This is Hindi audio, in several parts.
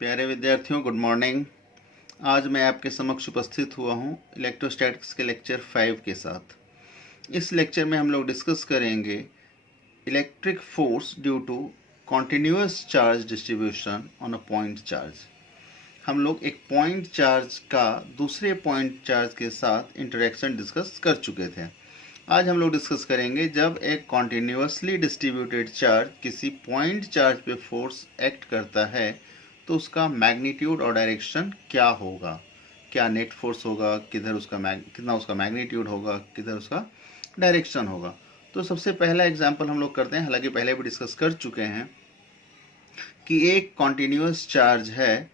प्यारे विद्यार्थियों, गुड मॉर्निंग। आज मैं आपके समक्ष उपस्थित हुआ हूँ इलेक्ट्रोस्टैटिक्स के लेक्चर 5 के साथ। इस लेक्चर में हम लोग डिस्कस करेंगे electric force due to continuous charge distribution on a point charge. हम लोग एक पॉइंट चार्ज का दूसरे पॉइंट चार्ज के साथ इंटरेक्शन डिस्कस कर चुके थे। आज हम लोग डिस्कस करेंगे जब एक कॉन्टिन्यूअसली डिस्ट्रीब्यूटेड चार्ज किसी पॉइंट चार्ज पे फोर्स एक्ट करता है तो उसका मैग्नीट्यूड और डायरेक्शन क्या होगा, क्या नेट फोर्स होगा, कितना उसका मैग्नीट्यूड होगा, किधर उसका डायरेक्शन होगा। तो सबसे पहला एग्जांपल हम लोग करते हैं, हालांकि पहले भी डिस्कस कर चुके हैं कि एक कॉन्टिन्यूअस चार्ज है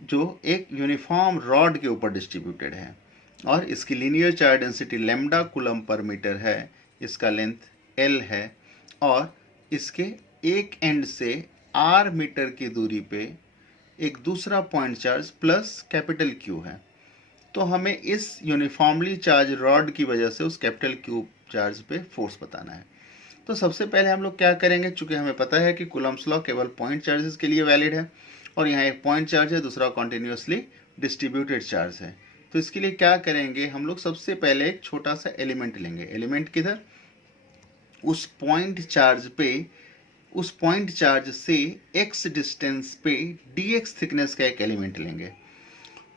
जो एक यूनिफॉर्म रॉड के ऊपर डिस्ट्रीब्यूटेड है और इसकी linear charge density lambda coulomb पर मीटर है, इसका लेंथ L है और इसके एक एंड से R मीटर की दूरी पे एक दूसरा point charge plus capital Q है। तो हमें इस यूनिफॉर्मली चार्ज रॉड की वजह से उस कैपिटल Q चार्ज पे फोर्स बताना है। तो सबसे पहले हम लोग क्या करेंगे, चूंकि हमें पता है कि कूलम्स लॉ केवल पॉइंट चार्जेस के लिए वैलिड है और यहाँ एक पॉइंट चार्ज है, दूसरा कॉन्टिन्यूसली डिस्ट्रीब्यूटेड चार्ज है। तो इसके लिए क्या करेंगे, हम लोग सबसे पहले एक छोटा सा एलिमेंट लेंगे। एलिमेंट किधर, उस पॉइंट चार्ज से x डिस्टेंस पे dx थिकनेस का एक एलिमेंट लेंगे।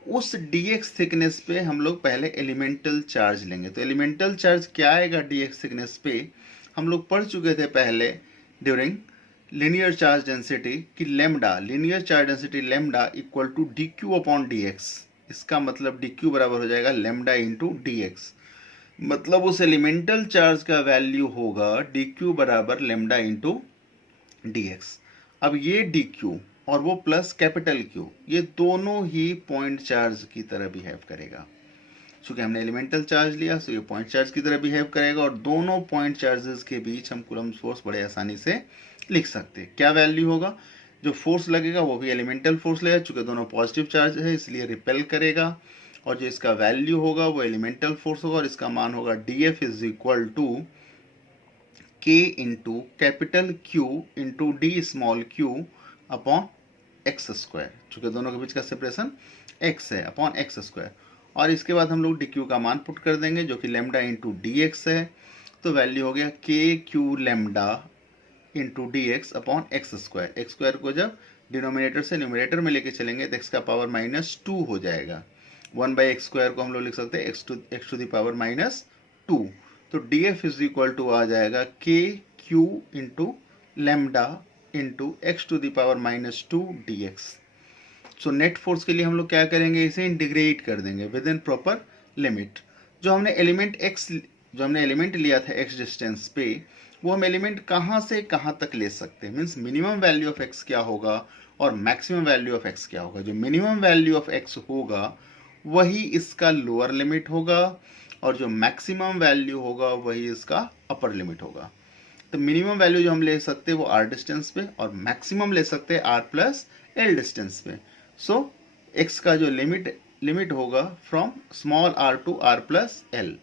उस dx थिकनेस पे हम लोग पहले एलिमेंटल चार्ज लेंगे। तो एलिमेंटल चार्ज क्या आएगा dx थिकनेस पे, हम लोग पढ़ चुके थे पहले ड्यूरिंग लीनियर चार्ज डेंसिटी कि linear charge density lambda equal to dq upon dx। इसका मतलब dq बराबर हो जाएगा लैम्डा इंटू dx। मतलब उस एलिमेंटल चार्ज का वैल्यू होगा dq बराबर लैम्डा इंटू dx। अब ये dq और वो प्लस कैपिटल Q, ये दोनों ही पॉइंट चार्ज की तरह बिहेव करेगा। चूंकि हमने एलिमेंटल चार्ज लिया तो ये पॉइंट चार्ज की तरह बिहेव करेगा और दोनों पॉइंट चार्जेस के बीच हम कूलम्ब फोर्स बड़े आसानी से लिख सकते हैं। क्या वैल्यू होगा, जो फोर्स लगेगा वो भी एलिमेंटल फोर्स लगेगा, चूंकि दोनों पॉजिटिव चार्ज है इसलिए रिपेल करेगा, और जो इसका वैल्यू होगा वो एलिमेंटल फोर्स होगा और इसका मान होगा dF is equal to K into capital Q into d small q upon x square. चूंकि दोनों के बीच का सेपरेशन x है, अपॉन एक्स स्क्वायर। और इसके बाद हम लोग dq का मान पुट कर देंगे जो कि लैम्डा इंटू dx है। तो वैल्यू हो गया kq lambda into dx upon x square. X square को जब डिनोमिनेटर से न्यूमरेटर में लेके चलेंगे तो x का पावर -2 हो जाएगा। 1/x स्क्वायर को हम लोग लिख सकते हैं x टू द पावर -2। तो df इज इक्वल टू आ जाएगा kq into lambda into x to the power -2 dx। So net force के लिए हम लोग क्या करेंगे, इसे इंटीग्रेट कर देंगे विद इन प्रॉपर लिमिट। जो हमने एलिमेंट लिया था x डिस्टेंस पे, वो हम एलिमेंट कहाँ से कहाँ तक ले सकते हैं, means minimum value of x क्या होगा और मैक्सिमम वैल्यू ऑफ x क्या होगा। जो मिनिमम वैल्यू ऑफ x होगा वही इसका लोअर लिमिट होगा और जो मैक्सिमम वैल्यू होगा वही इसका अपर लिमिट होगा। तो मिनिमम वैल्यू जो हम ले सकते हैं वो r डिस्टेंस पे और मैक्सिमम ले सकते हैं r प्लस एल डिस्टेंस पे। सो x का जो लिमिट होगा from small r to r plus L.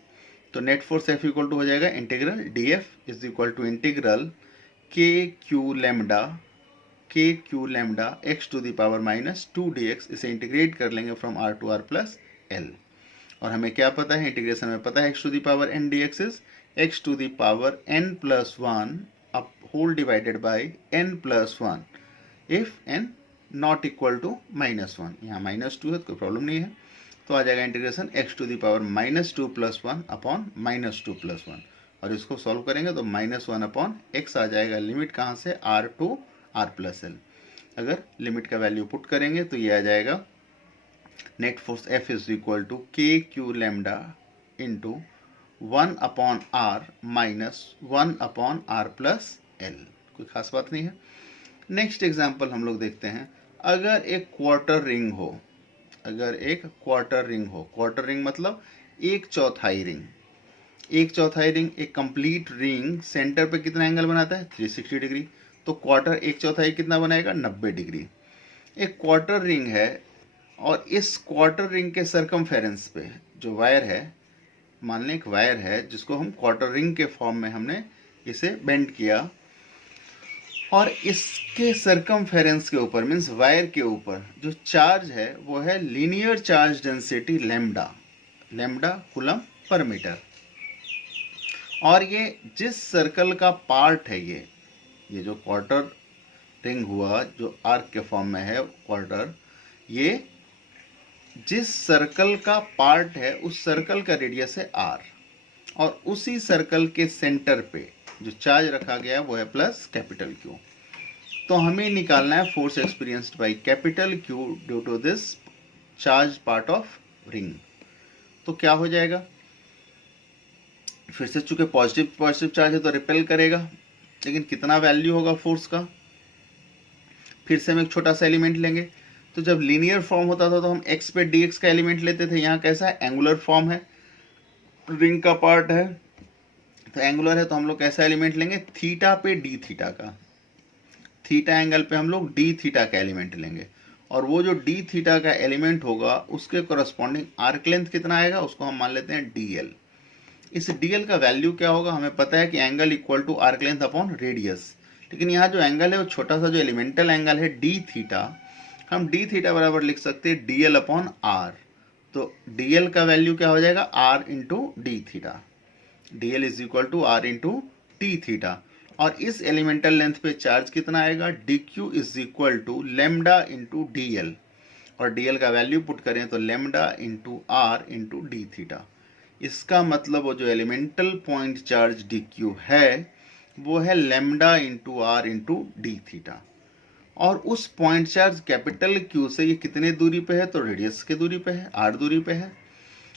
तो net force F equal to हो जाएगा integral dF is equal to integral KQ lambda x to the power -2 dx। इसे इंटीग्रेट कर लेंगे from r to r plus L. और हमें क्या पता है, इंटीग्रेशन में पता है x to the power n dx is x to the power n plus 1 up whole divided by n plus 1 if n not equal to -1। यहाँ -2 है तो कोई प्रॉब्लम नहीं है, तो आ जाएगा integration x to the power -2 plus 1 upon -2 plus 1। और इसको सॉल्व करेंगे तो -1 अपॉन x आ जाएगा। लिमिट कहाँ से, r to r plus l. अगर लिमिट का वैल्यू पुट करेंगे तो ये आ जाएगा net force F is equal to KQ lambda into 1 upon r minus 1 upon r plus l. कोई खास बात नहीं है। नेक्स्ट एग्जाम्पल हम लोग देखते हैं। अगर एक क्वार्टर रिंग हो, क्वार्टर रिंग मतलब एक चौथाई रिंग। एक कंप्लीट रिंग सेंटर पे कितना एंगल बनाता है, 360 डिग्री। तो क्वार्टर एक चौथाई कितना बनाएगा, 90 डिग्री। एक क्वार्टर रिंग है और इस क्वार्टर रिंग के सरकमफेरेंस पे जो वायर है, मान लें एक वायर है जिसको हम क्वार्टर रिंग के फॉर्म में हमने इसे बेंड किया और इसके सरकमफेरेंस के ऊपर मीन्स वायर के ऊपर जो चार्ज है वो है linear charge density lambda, lambda coulomb पर मीटर। और ये जिस सर्कल का पार्ट है ये जो क्वार्टर रिंग हुआ जो आर्क के फॉर्म में है क्वार्टर, ये जिस सर्कल का पार्ट है उस सर्कल का रेडियस है आर, और उसी सर्कल के सेंटर पे जो चार्ज रखा गया है वो है प्लस कैपिटल क्यू। तो हमें निकालना है force experienced by capital Q due to this charge part of ring. तो क्या हो जाएगा, फिर से चूंकि पॉजिटिव चार्ज है तो रिपेल करेगा, लेकिन कितना वैल्यू होगा फोर्स का। फिर से हम एक छोटा सा एलिमेंट लेंगे। तो जब लीनियर फॉर्म होता था तो हम x पे dx का एलिमेंट लेते थे। यहाँ कैसा है, एंगुलर फॉर्म है, रिंग का पार्ट है तो एंगुलर है, तो हम लोग कैसा एलिमेंट लेंगे, थीटा पे डी थीटा का, थीटा एंगल पे हम लोग डी थीटा का एलिमेंट लेंगे। और वो जो डी थीटा का एलिमेंट होगा उसके कोरस्पॉन्डिंग आर्क लेंथ कितना आएगा उसको हम मान लेते हैं dl। इस dl का वैल्यू क्या होगा, हमें पता है कि angle equal to arc length upon radius, लेकिन यहाँ जो एंगल है वो छोटा सा जो एलिमेंटल एंगल है डी थीटा, हम डी थीटा बराबर लिख सकते हैं dl अपॉन आर। तो dl का वैल्यू क्या हो जाएगा, r into d theta, dl is equal to r into t theta. और इस एलिमेंटल लेंथ पे चार्ज कितना आएगा, dq is equal to lambda into dl, और dl का वैल्यू पुट करें तो lambda into r into d theta. इसका मतलब वो जो एलिमेंटल पॉइंट चार्ज dq है वो है lambda into r into d theta. और उस पॉइंट चार्ज कैपिटल Q से ये कितने दूरी पे है, तो रेडियस के दूरी पे है, r दूरी पे है।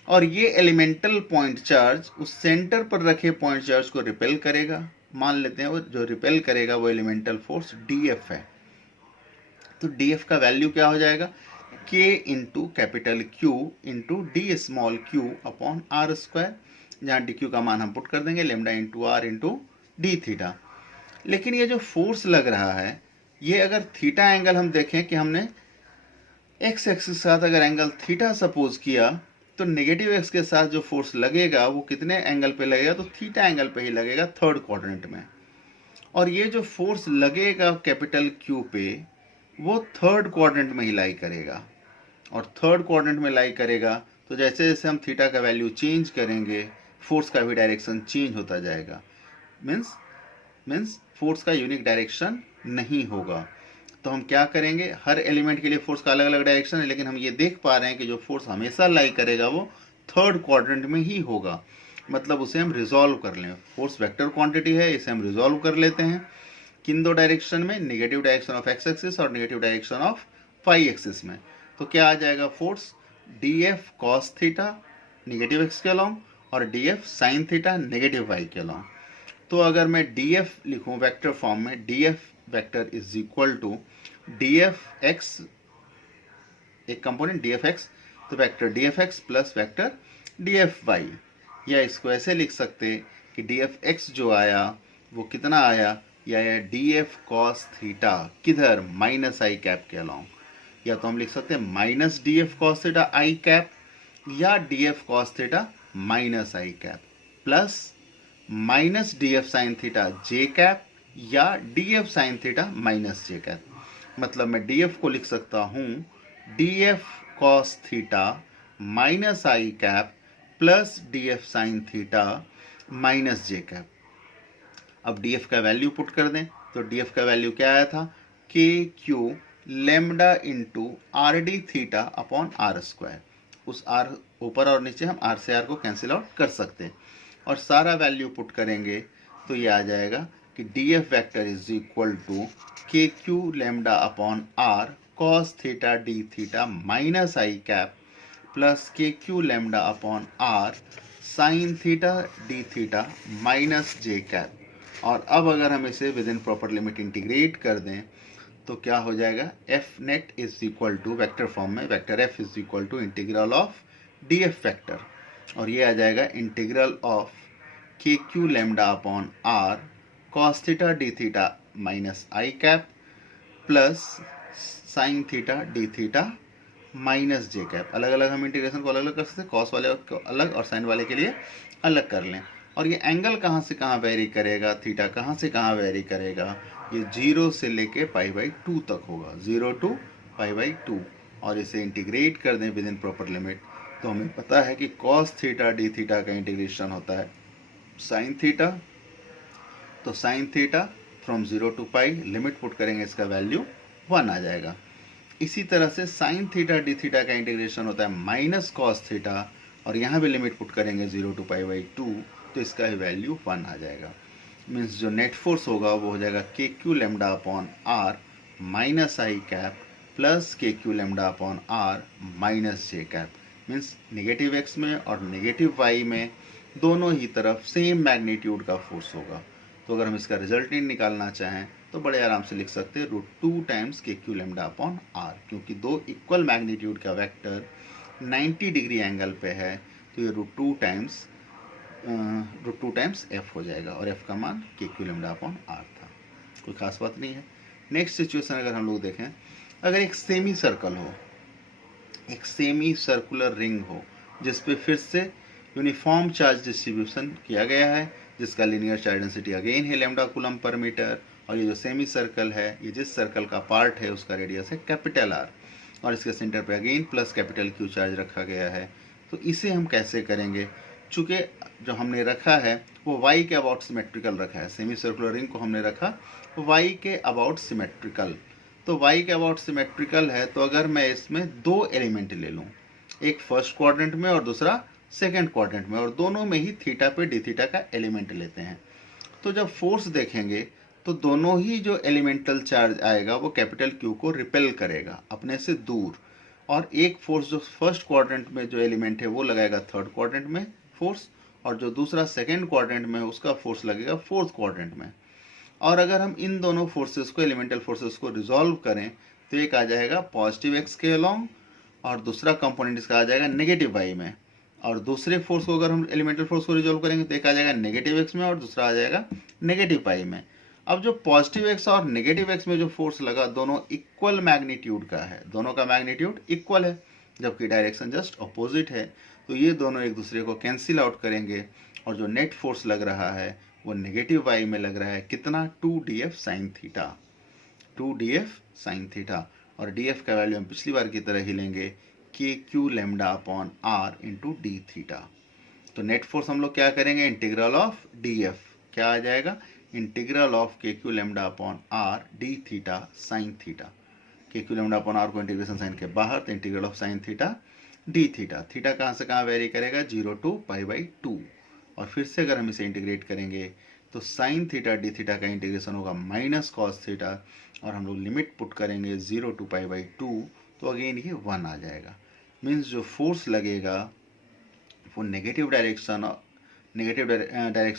और ये एलिमेंटल पॉइंट चार्ज उस सेंटर पर रखे पॉइंट चार्ज को रिपेल करेगा। मान लेते हैं वो जो रिपेल करेगा वो एलिमेंटल फोर्स dF है। तो dF का वैल्यू क्या हो जाएगा, K into capital Q into d small q upon r square, जहाँ dq का मान हम पुट कर देंगे lambda into r into d theta. लेकिन ये जो फोर्स लग रहा है ये अगर थीटा एंगल हम देखें कि हमने एक्स एक्सिस के साथ अगर एंगल थीटा सपोज किया तो नेगेटिव एक्स के साथ जो फोर्स लगेगा वो कितने एंगल पे लगेगा, तो थीटा एंगल पे ही लगेगा, थर्ड क्वाड्रेंट में। और ये जो फोर्स लगेगा कैपिटल क्यू पे वो थर्ड क्वाड्रेंट में ही लाई करेगा। और थर्ड क्वाड्रेंट में लाई करेगा तो जैसे जैसे हम थीटा का वैल्यू चेंज करेंगे फोर्स का भी डायरेक्शन चेंज होता जाएगा। मीन्स फोर्स का यूनिक डायरेक्शन नहीं होगा। तो हम क्या करेंगे, हर एलिमेंट के लिए फोर्स का अलग अलग डायरेक्शन है, लेकिन हम ये देख पा रहे हैं कि जो फोर्स हमेशा लाई करेगा वो थर्ड क्वाड्रेंट में ही होगा। मतलब उसे हम रिजॉल्व कर लें, फोर्स वेक्टर क्वांटिटी है, इसे हम रिजॉल्व कर लेते हैं किन दो डायरेक्शन में, negative direction of X axis और negative direction of phi axis में। तो क्या आ जाएगा, force dF cos theta negative X के अलॉन्ग और dF sine theta negative Y के अलॉन्ग। तो अगर मैं dF लिखूं वेक्टर फॉर्म में, dF vector is equal to dF x, एक कंपोनेंट dF x, तो vector dF x plus vector dF y, या इसको ऐसे लिख सकते कि dF x जो आया वो कितना आया, या dF cos थीटा किधर, माइनस आई कैप के अलॉन्ग, या तो हम लिख सकते हैं minus dF cos theta I cap या dF cos थीटा माइनस आई cap plus minus dF sine theta J cap या dF साइन थीटा माइनस जे कैप। मतलब मैं dF को लिख सकता हूँ dF cos थीटा माइनस आई cap plus dF sine theta minus जे कैप। अब dF का वैल्यू पुट कर दें तो dF का वैल्यू क्या आया था, KQ lambda into r d theta upon r square. उस r ऊपर और नीचे हम r से r को कैंसिल आउट कर सकते हैं और सारा वैल्यू पुट करेंगे तो ये आ जाएगा कि dF vector is equal to KQ lambda upon r cos theta d theta minus I cap plus KQ lambda upon r sine theta d theta minus J cap. और अब अगर हम इसे within proper limit integrate कर दें तो क्या हो जाएगा, F net is equal to vector form में vector F is equal to integral of dF vector, और ये आ जाएगा integral of KQ lambda upon r cos theta d theta minus I cap plus sine theta d theta minus J cap. अलग अलग हम इंटीग्रेशन को अलग अलग कर सकते हैं, कॉस वाले को अलग और साइन वाले के लिए अलग कर लें। और ये एंगल कहाँ से कहाँ वेरी करेगा, थीटा कहाँ से कहाँ वेरी करेगा, ये 0 से लेके π/2 तक होगा, 0 to π/2, और इसे इंटीग्रेट कर दें विद इन प्रॉपर लिमिट तो हमें पता है कि cos थीटा डी थीटा का इंटीग्रेशन होता है sin थीटा। तो sin theta from 0 to π, limit put करेंगे इसका वैल्यू 1 आ जाएगा। इसी तरह से sin थीटा डी थीटा का इंटीग्रेशन होता है माइनस cos थीटा, और यहाँ भी लिमिट पुट करेंगे 0 to π/2 तो इसका वैल्यू 1 आ जाएगा। मीन्स जो नेट फोर्स होगा वो हो जाएगा KQ lambda upon r minus आई cap plus KQ lambda upon r minus जे कैप। मीन्स नेगेटिव एक्स में और नेगेटिव वाई में दोनों ही तरफ सेम मैग्नीट्यूड का फोर्स होगा। तो अगर हम इसका रिजल्टेंट निकालना चाहें तो बड़े आराम से लिख सकते हैं √2 times KQ lambda upon r, क्योंकि दो इक्वल मैग्नीट्यूड का वेक्टर 90 डिग्री एंगल पे है तो ये √2 टाइम्स f हो जाएगा, और f का मान KQ लैम्डा अपॉन आर था। कोई खास बात नहीं है। नेक्स्ट सिचुएशन अगर हम लोग देखें, अगर एक सेमी सर्कल हो, एक सेमी सर्कुलर रिंग हो जिस पे फिर से यूनिफॉर्म चार्ज डिस्ट्रीब्यूशन किया गया है, जिसका लीनियर चार्ज डेंसिटी अगेन है लैम्डा कूलम पर मीटर, और ये जो सेमी सर्कल है ये जिस सर्कल का पार्ट है उसका रेडियस है कैपिटल R, और इसके सेंटर पे again plus capital Q charge रखा गया है। तो इसे हम कैसे करेंगे? चूँकि जो हमने रखा है वो y के अबाउट सिमेट्रिकल रखा है, सेमी सर्कुलर रिंग को हमने रखा y के अबाउट सिमेट्रिकल, तो y के अबाउट सिमेट्रिकल है, तो अगर मैं इसमें दो एलिमेंट ले लूँ, एक फर्स्ट क्वाड्रेंट में और दूसरा सेकंड क्वाड्रेंट में, और दोनों में ही थीटा पे डी थीटा का एलिमेंट लेते हैं, तो जब फोर्स देखेंगे तो दोनों ही जो एलिमेंटल चार्ज आएगा वो कैपिटल Q को रिपेल करेगा अपने से दूर, और एक फोर्स जो फर्स्ट क्वाड्रेंट में जो एलिमेंट है वो लगाएगा थर्ड क्वाड्रेंट में फोर्स, और जो दूसरा सेकंड क्वाड्रेंट में है उसका फोर्स लगेगा फोर्थ क्वाड्रेंट में। और अगर हम इन दोनों फोर्सेस को, एलिमेंटल फोर्सेस को रिजॉल्व करें तो एक आ जाएगा पॉजिटिव एक्स के अलोंग, और दूसरा कंपोनेंट इसका आ जाएगा नेगेटिव वाई में, और दूसरे फोर्स को अगर हम एलिमेंटल फोर्स को रिजॉल्व करेंगे तो एक आ जाएगा नेगेटिव एक्स में और दूसरा आ जाएगा नेगेटिव वाई में। अब जो पॉजिटिव एक्स और नेगेटिव एक्स में जो फोर्स लगा दोनों इक्वल मैग्नीट्यूड का है, दोनों का मैग्नीट्यूड इक्वल है, जबकि डायरेक्शन जस्ट अपोजिट है, तो ये दोनों एक दूसरे को कैंसिल आउट करेंगे, और जो नेट फोर्स लग रहा है वो नेगेटिव वाई में लग रहा है कितना, 2df sine theta, 2df sine theta, और df का वैल्यू हम पिछली बार की तरह ही लेंगे KQ lambda upon r into d theta. तो नेट फोर्स हम लोग क्या करेंगे, इंटीग्रल ऑफ df क्या आ जाएगा, integral of KQ lambda upon r d theta sine theta. KQ lambda upon r को इंटीग्रेशन साइन के बाहर, तो integral of sine theta d theta, theta कहाँ से कहाँ वेरी करेगा, 0 to π/2, और फिर से अगर हम इसे इंटीग्रेट करेंगे तो साइन थीटा डी थीटा का इंटीग्रेशन होगा माइनस कॉस थीटा, और हम लोग लिमिट पुट करेंगे 0 to π/2 तो अगेन ये 1 आ जाएगा। मीन्स जो फोर्स लगेगा वो negative direction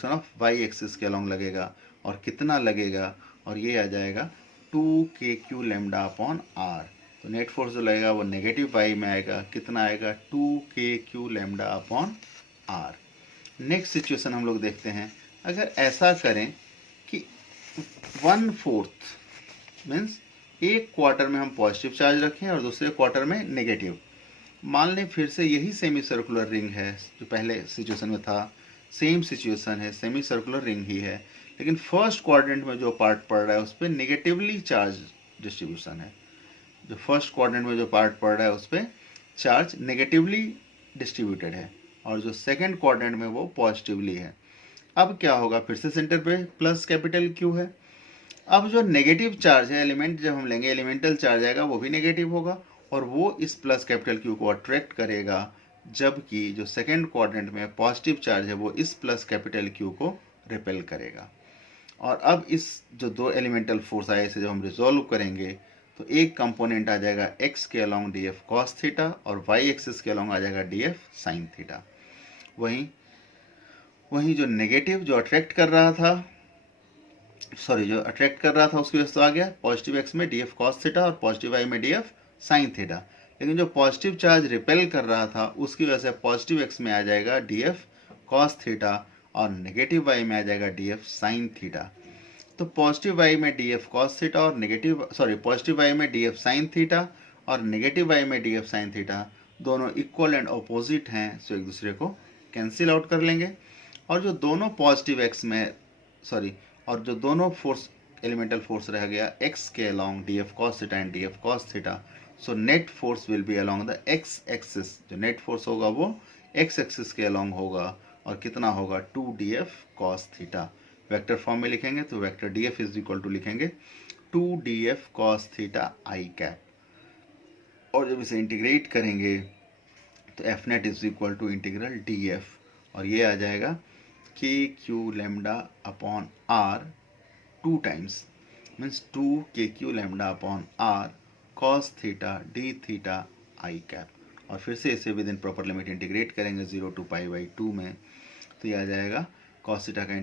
of y axis के अलोंग लगेगा, और कितना लगेगा, और ये आ जाएगा 2KQ लैम्डा अपॉन आर। तो नेट फोर्स जो लगेगा वो नेगेटिव वाई में आएगा, कितना आएगा, 2KQ lambda upon r. Next situation हम लोग देखते हैं, अगर ऐसा करें कि 1/4 मीन्स एक क्वार्टर में हम पॉजिटिव चार्ज रखें और दूसरे क्वार्टर में नेगेटिव। मान लें फिर से यही सेमी सर्कुलर रिंग है जो पहले सिचुएशन में था, सेम सिचुएशन है, सेमी सर्कुलर रिंग ही है, लेकिन फर्स्ट क्वाड्रेंट में जो पार्ट पड़ रहा है उस पर नेगेटिवली चार्ज डिस्ट्रीब्यूशन है, जो फर्स्ट क्वाड्रेंट में जो पार्ट पड़ रहा है उस पर चार्ज नेगेटिवली डिस्ट्रीब्यूटेड है, और जो सेकंड क्वाड्रेंट में वो पॉजिटिवली है। अब क्या होगा, फिर से सेंटर पे प्लस कैपिटल Q है। अब जो नेगेटिव चार्ज है एलिमेंट जब हम लेंगे, एलिमेंटल चार्ज आएगा वो भी नेगेटिव होगा, और वो इस प्लस कैपिटल Q को अट्रैक्ट करेगा, जबकि जो सेकंड क्वाड्रेंट में पॉजिटिव चार्ज है वो इस प्लस कैपिटल Q को रिपेल करेगा। और अब इस जो दो एलिमेंटल फोर्स आए इसे जब हम रिजॉल्व करेंगे तो एक कंपोनेंट आ जाएगा x के अलोंग df cos थीटा, और y एक्सिस के अलोंग आ जाएगा df साइन थीटा। वहीं जो नेगेटिव जो अट्रैक्ट कर रहा था उसकी वजह से आ गया पॉजिटिव x में df cos थीटा और पॉजिटिव y में df साइन थीटा, लेकिन जो पॉजिटिव चार्ज रिपेल कर रहा था उसकी वजह से पॉजिटिव x में आ जाएगा df cos थीटा और नेगेटिव y में आ जाएगा df साइन थीटा। तो पॉजिटिव y में df cos थीटा और पॉजिटिव y में df साइन थीटा और नेगेटिव y में df साइन थीटा दोनों इक्वल एंड अपोजिट हैं, सो एक दूसरे को कैंसिल आउट कर लेंगे। और जो दोनों पॉजिटिव x में और जो दोनों फोर्स एलिमेंटल फोर्स रह गया x के along D F cos theta and D F cos theta. So net force will be along the x axis, जो नेट फोर्स होगा वो x एक्सिस के अलोंग होगा और कितना होगा 2df cos theta. Vector form में लिखेंगे तो vector df is equal to लिखेंगे 2df cos theta I cap, और जब इसे इंटीग्रेट करेंगे तो F net is equal to integral df, और ये आ जाएगा k q lambda upon r 2 times means 2 kq lambda upon r cos theta d theta I cap. और फिर से इसे within proper limit integrate करेंगे 0 to π/2 में, तो ये आ जाएगा cos थीटा का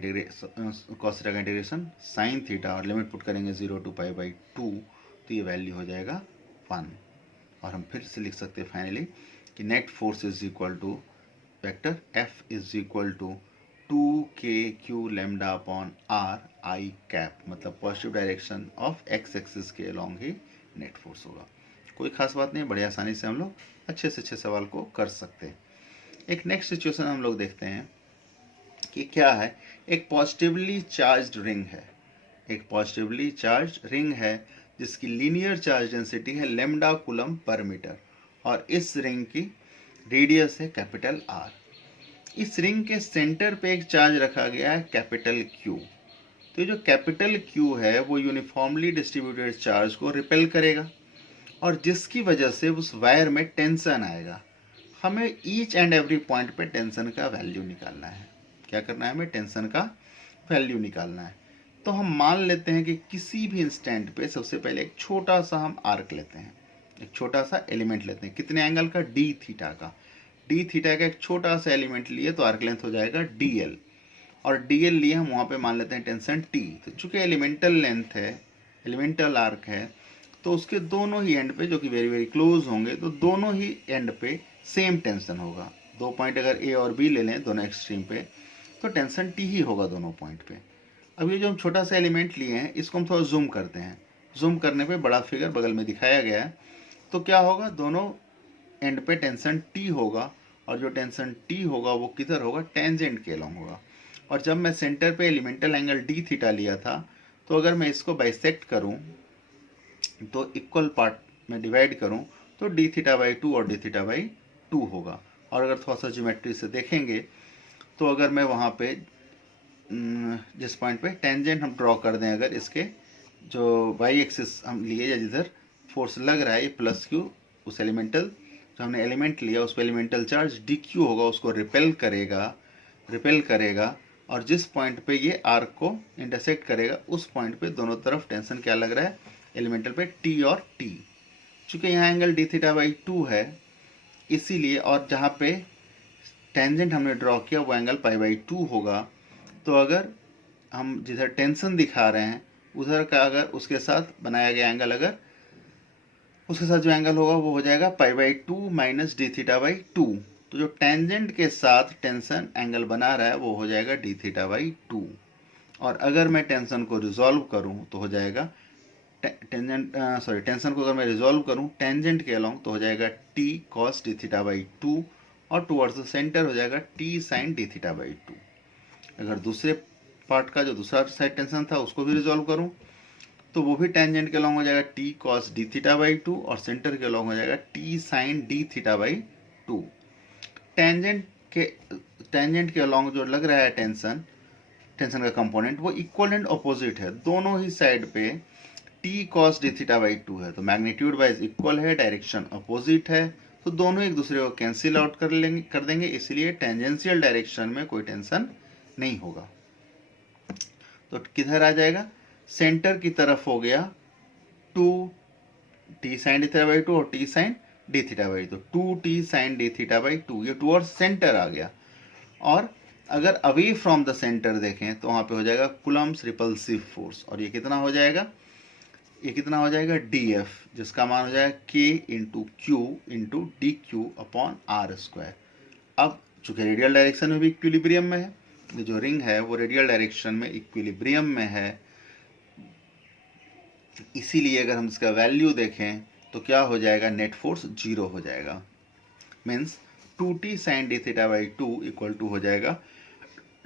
इंटीग्रेशन sin थीटा, और लिमिट पुट करेंगे 0 to π/2, तो ये वैल्यू हो जाएगा 1। और हम फिर से लिख सकते हैं फाइनली कि net force is equal to vector F is equal to 2kq lambda upon r I cap, मतलब positive direction of x axis के अलोंग ही नेट फोर्स होगा। कोई खास बात नहीं, बड़े आसानी से हम लोग अच्छे से अच्छे सवाल को कर सकते हैं। एक नेक्स्ट सिचुएशन हम लोग देखते हैं कि क्या है। एक पॉजिटिवली चार्ज्ड रिंग है, एक पॉजिटिवली चार्ज्ड रिंग है जिसकी लीनियर चार्ज डेंसिटी है लैम्डा कूलम पर मीटर, और इस रिंग की रेडियस है कैपिटल R। इस रिंग के सेंटर पे एक चार्ज रखा गया है कैपिटल Q। तो ये जो कैपिटल Q है वो यूनिफॉर्मली डिस्ट्रीब्यूटेड चार्ज को रिपेल करेगा, और जिसकी वजह से उस वायर में टेंशन आएगा। हमें ईच एंड एवरी पॉइंट पे टेंशन का वैल्यू निकालना है। क्या करना है, हमें टेंशन का वैल्यू निकालना है। तो हम मान लेते हैं कि किसी भी इंस्टेंट पे सबसे पहले एक छोटा सा हम आर्क लेते हैं, एक छोटा सा एलिमेंट लेते हैं, कितने एंगल का, डी थीटा का। डी थीटा का एक छोटा सा एलिमेंट लिए तो आर्क लेंथ हो जाएगा dl, और dl लिए हम वहाँ पे मान लेते हैं टेंशन t। तो चूंकि एलिमेंटल लेंथ है, एलिमेंटल आर्क है, तो उसके दोनों ही एंड पे जो कि वेरी वेरी क्लोज होंगे, तो दोनों ही एंड पे सेम टेंशन होगा। दो पॉइंट अगर ए और बी ले लें दोनों एक्सट्रीम पे, तो टेंशन टी ही होगा दोनों पॉइंट पे। अब ये जो हम छोटा सा एलिमेंट लिए हैं इसको हम थोड़ा जूम करते हैं। जूम करने पे बड़ा फिगर बगल में दिखाया गया है, तो क्या होगा, दोनों एंड पे टेंशन टी होगा, और जो टेंशन टी होगा वो किधर होगा, टेंजेंट के अलोंग होगा। और जब मैं सेंटर पे एलिमेंटल एंगल डी थीटा लिया था, तो अगर मैं इसको बाइसेक्ट करूं तो इक्वल पार्ट में डिवाइड करूं तो डी थीटा बाई 2 और डी थीटा बाई 2 होगा। और अगर थोड़ा सा ज्योमेट्री से देखेंगे तो अगर मैं वहाँ पे जिस पॉइंट पे टेंजेंट हम ड्रॉ कर दें, अगर इसके जो वाई एक्सिस हम लिए या जिधर फोर्स लग रहा है ये प्लस क्यू, उस एलिमेंटल जो हमने एलिमेंट लिया उस पर एलिमेंटल चार्ज डी क्यू होगा, उसको रिपेल करेगा, और जिस पॉइंट पे ये आर्क को इंटरसेक्ट करेगा उस पॉइंट पे दोनों तरफ टेंशन क्या लग रहा है, एलिमेंटल पे टी और टी। चूँकि यहाँ एंगल डी थीटा बाई 2 है इसीलिए, और जहाँ पे टेंजेंट हमने ड्रॉ किया वो एंगल π/2 होगा। तो अगर हम जिधर टेंशन दिखा रहे हैं उधर का अगर उसके साथ बनाया गया एंगल, अगर उसके साथ जो एंगल होगा वो हो जाएगा π/2 माइनस डी थीटा बाई 2। तो जो टेंजेंट के साथ टेंशन एंगल बना रहा है वो हो जाएगा डी थीटा बाई 2। और अगर मैं टेंशन को रिजॉल्व करूं तो हो जाएगा टेंशन को अगर मैं रिजॉल्व करूं टेंजेंट के अलोंग तो हो जाएगा t cos d theta by 2, और टुवर्ड्स द सेंटर हो जाएगा t sine d theta by 2। अगर दूसरे पार्ट का जो दूसरा साइड टेंशन था उसको भी रिजॉल्व करूं तो वो भी टेंजेंट के अलोंग हो जाएगा t cos d theta by 2, और सेंटर के अलोंग हो जाएगा t sine d theta by 2। Tangent के अलोंग जो लग रहा है टेंशन का कंपोनेंट वो इक्वल एंड अपोजिट है, दोनों ही साइड पे T cos d theta by 2 है, तो मैग्नीट्यूड वाइज इक्वल है, डायरेक्शन अपोजिट है, तो दोनों एक दूसरे को कैंसिल आउट कर देंगे, इसलिए टेंजेंशियल डायरेक्शन में कोई टेंशन नहीं होगा। तो किधर आ जाएगा, सेंटर की तरफ हो गया 2 t sine d theta by 2 और t sine d theta by 2, 2 t sine d theta by 2, ये टुवर्ड्स सेंटर आ गया। और अगर अवे फ्रॉम द सेंटर देखें तो वहां पे हो जाएगा कुलम्स रिपल्सिव फोर्स, और ये कितना हो जाएगा, df, जिसका मान हो जाएगा k into Q into d Q upon r square. अब चूंकि रेडियल डायरेक्शन में भी इक्विलिब्रियम में है, ये जो रिंग है वो रेडियल डायरेक्शन में इक्विलिब्रियम में है, इसीलिए अगर हम इसका वैल्यू देखें तो क्या हो जाएगा, नेट फोर्स 0 हो जाएगा। Means 2t sine d theta by 2 equal to हो जाएगा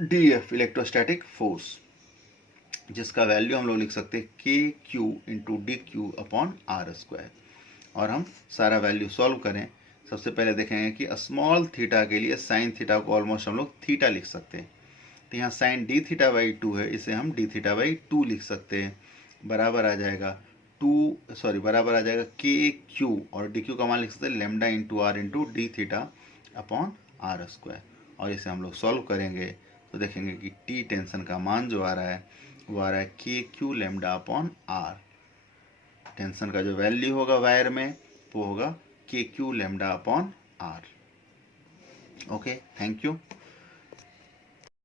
df इलेक्ट्रोस्टैटिक फोर्स। जिसका वैल्यू हम लोग लिख सकते हैं k Q into d Q upon r square. और हम सारा वैल्यू सॉल्व करें, सबसे पहले देखेंगे कि स्मॉल थीटा के लिए साइन थीटा को ऑलमोस्ट हम लोग थीटा लिख सकते हैं। तो यहाँ साइन डी थीटा बाई 2 है, इसे हम डी थीटा बाई 2 लिख सकते हैं। बराबर आ जाएगा बराबर आ जाएगा के क्यू, और डी क्यू का मान लिख सकते हैं lambda into r into d theta upon r square. और इसे हम लोग सॉल्व करेंगे तो देखेंगे कि टी टेंशन का मान जो आ रहा है वो आ रहा है k Q lambda upon r. Tension का जो वैल्यू होगा वायर में वो होगा k Q lambda upon r. Okay, thank you.